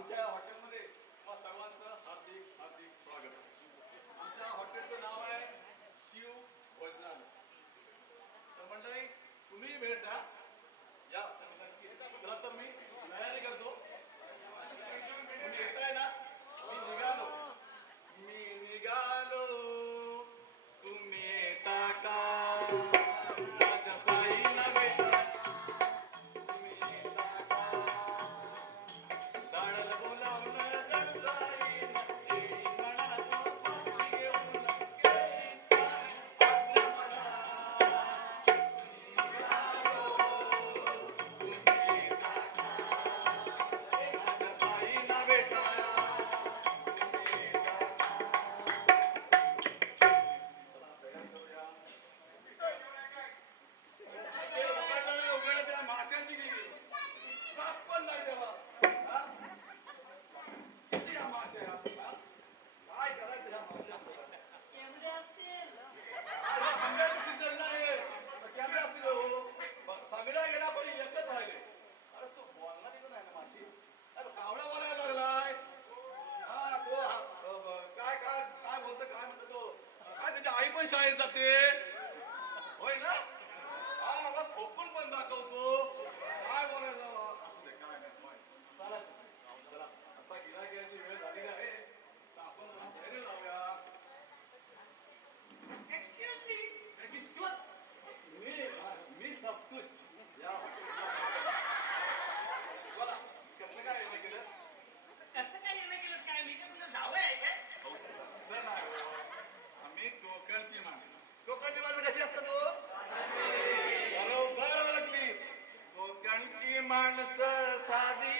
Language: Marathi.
आमच्या हॉटेलमध्ये तुम्हा सर्वांचं हार्दिक हार्दिक स्वागत. आमच्या हॉटेलचं नाव आहे शिव भोजनालय. तर मंडळी तुम्ही भेट द्या या. तर मी तयारी करतो. तुम्ही येताय ना? मी निघालो तुम्ही येता का? माझ्या साईला भेटा तुम्ही येता का? झाडाला बोलावलं जड साईन येईल मनात पाठी घेऊन गेली आपल्या मला. निघालो तुम्ही येता का? माझ्या साईला भेटा तुम्ही येता का? चला तयारी करूया. ते उघडलं त्या माशांची जात पण नाही तेव्हा. हा? किती या माश्या हा? काय करायचं ह्या माश्यांचं? अरे आंब्याचं सीजन नाही कॅमेरा असतील हो. सगळ्या गेला पण एकच राहिले. अरे तू बोलणार इथं नाही ना माशी. अरे कावळा बोलायला लागलाय. हा तो काय काय काय बोलतो काय म्हणतो तो काय त्याची आई पण शाळेत जाते होय ना. हा मला खोकून पण दाखवतो. काय बोलायचं असू दे काय नाही माहिती चालायचं. चला आता गिऱ्हाईक यायची वेळ झालेली आहे तर आपण जरा धैर्य लावूया. Excuse me. एक्सक्यूज मी सब कुछ या बोला कसं काय येणं केलं? कसं काय येणं केलं काय? मी काय तुमचं जावं आहे काय? तसं नाही हो. आम्ही कोकणची माणसं. कोकणची माणसं कशी असतात हो? बरोबर ओळखली. कोकणची माणसं साधी